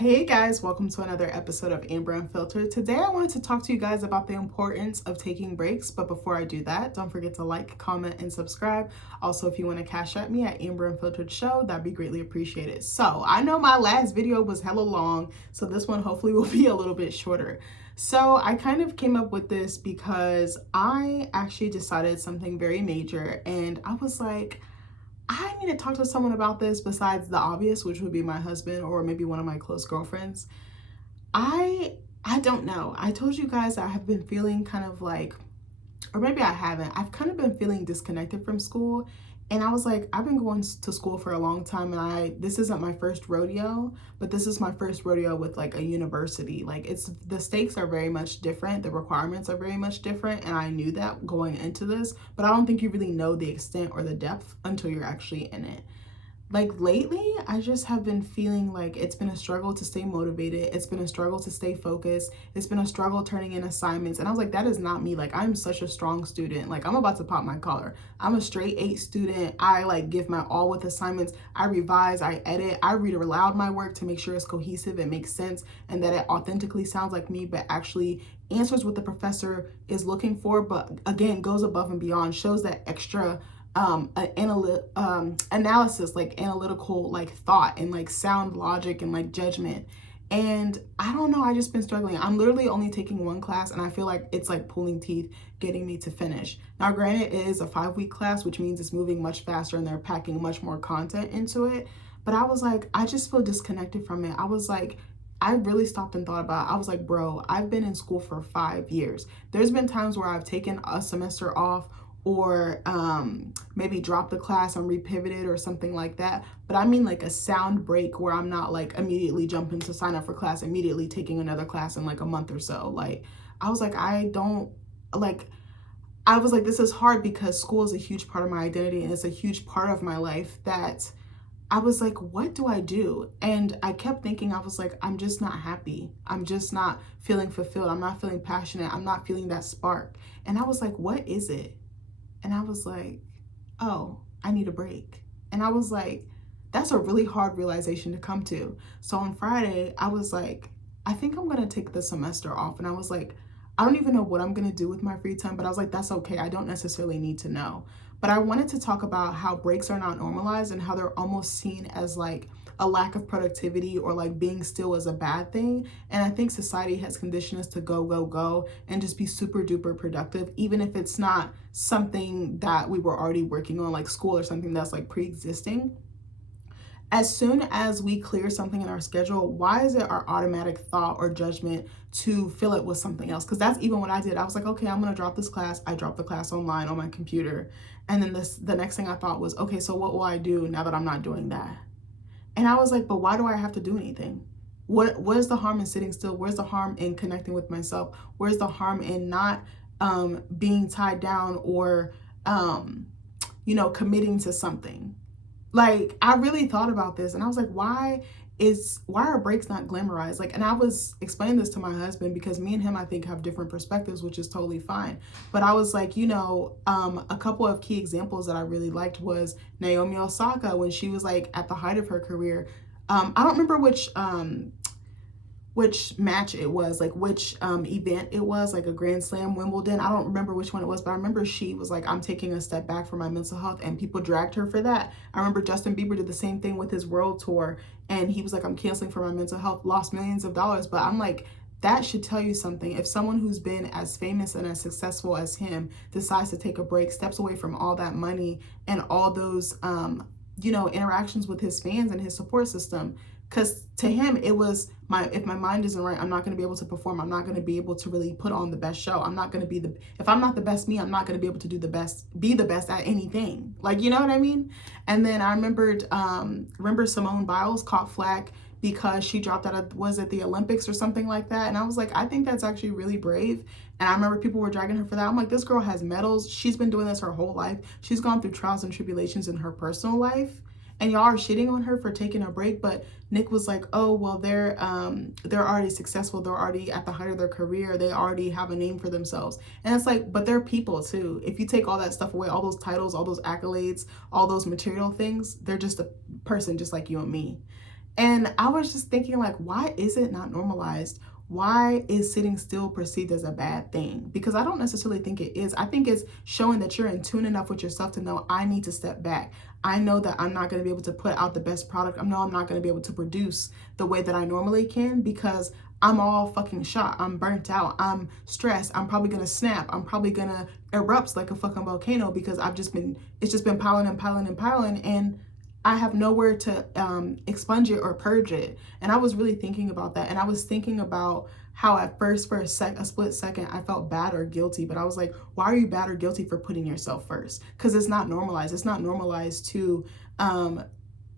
Hey guys, welcome to another episode of Amber Unfiltered. Today I wanted to talk to you guys about the importance of taking breaks, but before I do that, don't forget to like, comment, and subscribe. Also, if you want to cash at me at Amber Unfiltered Show, that'd be greatly appreciated. So, I know my last video was hella long, so this one hopefully will be a little bit shorter. So, I kind of came up with this because I actually decided something very major, and I was like, I need to talk to someone about this besides the obvious, which would be my husband or maybe one of my close girlfriends. I don't know. I told you guys I have been feeling kind of like, or maybe I haven't. I've kind of been feeling disconnected from school. And I was like, I've been going to school for a long time, and this isn't my first rodeo, but this is my first rodeo with like a university. Like the stakes are very much different, the requirements are very much different, and I knew that going into this, but I don't think you really know the extent or the depth until you're actually in it. Like lately, I just have been feeling like it's been a struggle to stay motivated. It's been a struggle to stay focused. It's been a struggle turning in assignments. And I was like, that is not me. Like, I'm such a strong student. Like, I'm about to pop my collar. I'm a straight A student. I like give my all with assignments. I revise, I edit, I read aloud my work to make sure it's cohesive, it makes sense, and that it authentically sounds like me, but actually answers what the professor is looking for, but again, goes above and beyond, shows that extra analysis, like analytical like thought and like sound logic and like judgment. And I don't know, I just been struggling. I'm literally only taking one class, and I feel like it's like pulling teeth getting me to finish. Now granted, it is a 5-week class, which means it's moving much faster and they're packing much more content into it, but I was like, I just feel disconnected from it. I was like, I really stopped and thought about it. I was like, bro, I've been in school for 5 years. There's been times where I've taken a semester off or maybe drop the class and repivoted or something like that. But I mean like a sound break where I'm not like immediately jumping to sign up for class, immediately taking another class in like a month or so. Like, I was like, I was like, this is hard because school is a huge part of my identity and it's a huge part of my life that I was like, what do I do? And I kept thinking, I was like, I'm just not happy. I'm just not feeling fulfilled. I'm not feeling passionate. I'm not feeling that spark. And I was like, what is it? And I was like, oh, I need a break. And I was like, that's a really hard realization to come to. So on Friday, I was like, I think I'm going to take the semester off. And I was like, I don't even know what I'm going to do with my free time, but I was like, that's okay. I don't necessarily need to know. But I wanted to talk about how breaks are not normalized and how they're almost seen as like a lack of productivity or like being still is a bad thing. And I think society has conditioned us to go, go, go and just be super duper productive, even if it's not something that we were already working on, like school or something that's like pre-existing. As soon as we clear something in our schedule, why is it our automatic thought or judgment to fill it with something else? Because that's even what I did. I was like, okay, I'm going to drop this class. I dropped the class online on my computer. And then the next thing I thought was, okay, so what will I do now that I'm not doing that? And I was like, but why do I have to do anything? Where's the harm in sitting still? Where's the harm in connecting with myself? Where's the harm in not being tied down or, committing to something? Like, I really thought about this and I was like, why are breaks not glamorized? Like, and I was explaining this to my husband because me and him, I think, have different perspectives, which is totally fine. But I was like, a couple of key examples that I really liked was Naomi Osaka when she was like at the height of her career. I don't remember which match it was, like which event it was, like a Grand Slam, Wimbledon. I don't remember which one it was, but I remember she was like, I'm taking a step back for my mental health, and people dragged her for that. I remember Justin Bieber did the same thing with his world tour, and he was like, I'm canceling for my mental health, lost millions of dollars. But I'm like, that should tell you something. If someone who's been as famous and as successful as him decides to take a break, steps away from all that money and all those, interactions with his fans and his support system, because to him, it was if my mind isn't right, I'm not going to be able to perform. I'm not going to be able to really put on the best show. I'm not going to be if I'm not the best me, I'm not going to be able to be the best at anything. Like, you know what I mean? And then I remember Simone Biles caught flack because she dropped out of, was it the Olympics or something like that? And I was like, I think that's actually really brave. And I remember people were dragging her for that. I'm like, this girl has medals. She's been doing this her whole life. She's gone through trials and tribulations in her personal life. And y'all are shitting on her for taking a break, but Nick was like, oh, well, they're already successful. They're already at the height of their career. They already have a name for themselves. And it's like, but they're people too. If you take all that stuff away, all those titles, all those accolades, all those material things, they're just a person just like you and me. And I was just thinking, like, why is it not normalized? Why is sitting still perceived as a bad thing? Because I don't necessarily think it is. I think it's showing that you're in tune enough with yourself to know I need to step back. I know that I'm not going to be able to put out the best product. I know I'm not going to be able to produce the way that I normally can because I'm all fucking shot. I'm burnt out. I'm stressed. I'm probably going to snap. I'm probably going to erupt like a fucking volcano because it's just been piling and piling and piling. And I have nowhere to expunge it or purge it. And I was really thinking about that. And I was thinking about how at first, for a split second, I felt bad or guilty. But I was like, why are you bad or guilty for putting yourself first? Because it's not normalized. It's not normalized to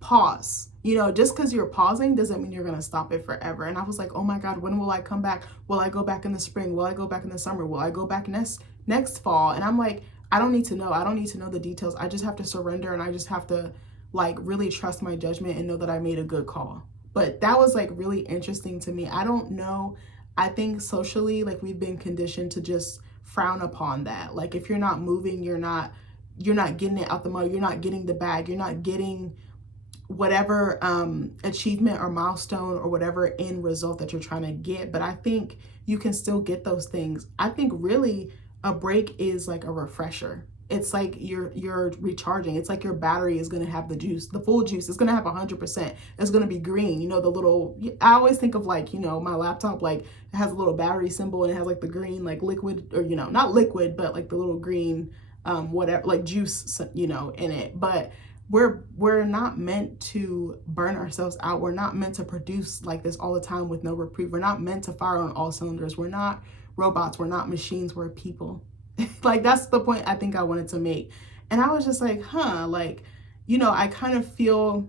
pause. You know, just because you're pausing doesn't mean you're going to stop it forever. And I was like, oh my God, when will I come back? Will I go back in the spring? Will I go back in the summer? Will I go back next fall? And I'm like, I don't need to know. I don't need to know the details. I just have to surrender, and I just have to like really trust my judgment and know that I made a good call. But that was like really interesting to me. I don't know. I think socially, like, we've been conditioned to just frown upon that. Like, if you're not moving, you're not getting it out the mud. You're not getting the bag. You're not getting whatever achievement or milestone or whatever end result that you're trying to get. But I think you can still get those things. I think really a break is like a refresher. It's like you're recharging. It's like your battery is going to have the juice, the full juice. It's going to have 100%. It's going to be green. You know, the little, I always think of like, you know, my laptop, like it has a little battery symbol and it has like the green, like liquid, or, you know, not liquid, but like the little green, whatever, like juice, you know, in it. But we're not meant to burn ourselves out. We're not meant to produce like this all the time with no reprieve. We're not meant to fire on all cylinders. We're not robots. We're not machines. We're people. Like, that's the point I think I wanted to make. And I was just like, like, you know, I kind of feel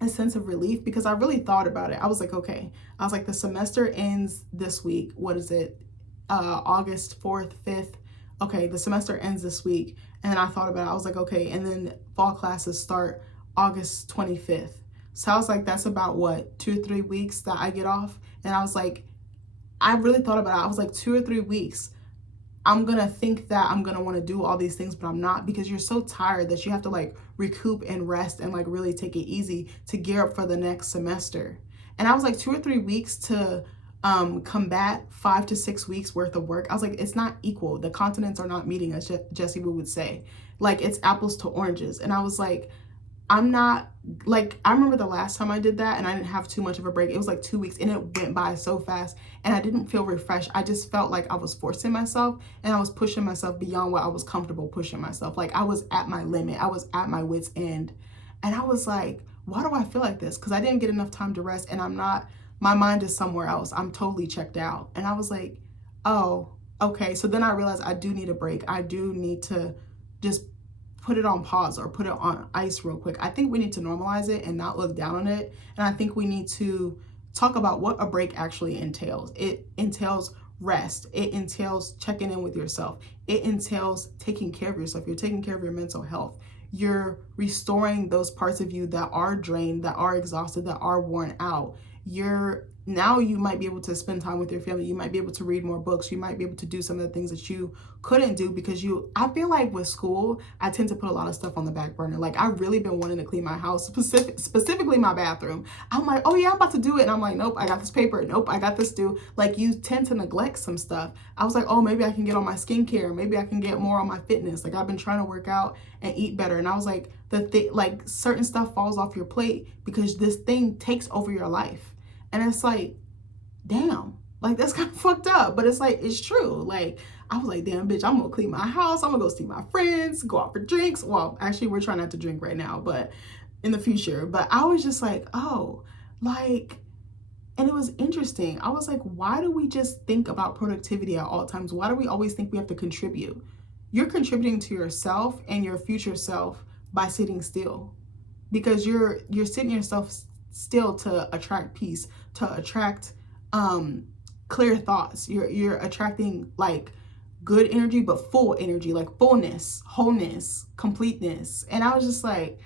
a sense of relief because I really thought about it. I was like, okay, I was like, the semester ends this week. What is it? August 4th, 5th. Okay, the semester ends this week. And then I thought about it. I was like, okay, and then fall classes start August 25th. So I was like, that's about what, 2 or 3 weeks that I get off. And I was like, I really thought about it. I was like, 2 or 3 weeks. I'm gonna think that I'm gonna want to do all these things, but I'm not, because you're so tired that you have to like recoup and rest and like really take it easy to gear up for the next semester. And I was like, 2 or 3 weeks to combat 5 to 6 weeks worth of work. I was like, it's not equal. The continents are not meeting, as Jessie Woo would say. Like, it's apples to oranges. And I was like, I'm not, like, I remember the last time I did that and I didn't have too much of a break. It was like 2 weeks and it went by so fast and I didn't feel refreshed. I just felt like I was forcing myself and I was pushing myself beyond what I was comfortable pushing myself. Like, I was at my limit. I was at my wit's end. And I was like, why do I feel like this? Because I didn't get enough time to rest and my mind is somewhere else. I'm totally checked out. And I was like, oh, okay. So then I realized I do need a break. I do need to just put it on pause or put it on ice real quick. I think we need to normalize it and not look down on it. And I think we need to talk about what a break actually entails. It entails rest. It entails checking in with yourself. It entails taking care of yourself. You're taking care of your mental health. You're restoring those parts of you that are drained, that are exhausted, that are worn out. Now you might be able to spend time with your family. You might be able to read more books. You might be able to do some of the things that you couldn't do because I feel like with school, I tend to put a lot of stuff on the back burner. Like, I've really been wanting to clean my house, specifically my bathroom. I'm like, oh yeah, I'm about to do it. And I'm like, nope, I got this paper. Nope, I got this due. Like, you tend to neglect some stuff. I was like, oh, maybe I can get on my skincare. Maybe I can get more on my fitness. Like, I've been trying to work out and eat better. And I was like, like certain stuff falls off your plate because this thing takes over your life. And it's like, damn, like, that's kind of fucked up, but it's like, it's true. Like, I was like, damn, bitch, I'm gonna clean my house. I'm gonna go see my friends, go out for drinks. Well, actually, we're trying not to drink right now, but in the future. But I was just like, oh, like, and it was interesting. I was like, why do we just think about productivity at all times? Why do we always think we have to contribute? You're contributing to yourself and your future self by sitting still, because you're sitting yourself still to attract peace, to attract clear thoughts. You're attracting like good energy, but full energy, like fullness, wholeness, completeness. And I was just like,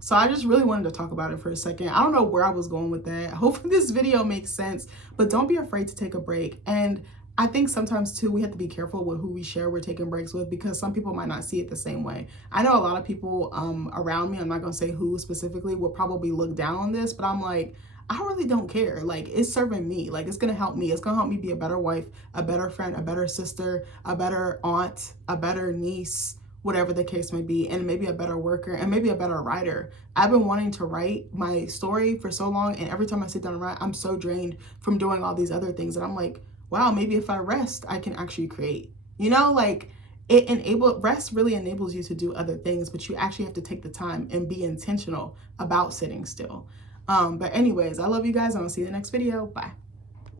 so I just really wanted to talk about it for a second. I don't know where I was going with that. Hopefully this video makes sense, but don't be afraid to take a break. And I think sometimes too, we have to be careful with who we share we're taking breaks with, because some people might not see it the same way. I know a lot of people around me, I'm not gonna say who specifically, will probably look down on this, but I'm like, I really don't care. Like, it's serving me. Like, it's gonna help me. It's gonna help me be a better wife, a better friend, a better sister, a better aunt, a better niece, whatever the case may be, and maybe a better worker and maybe a better writer. I've been wanting to write my story for so long, and every time I sit down and write, I'm so drained from doing all these other things that I'm like, wow, maybe if I rest, I can actually create. You know, like, rest really enables you to do other things, but you actually have to take the time and be intentional about sitting still. But anyways, I love you guys, and I'll see you in the next video. Bye.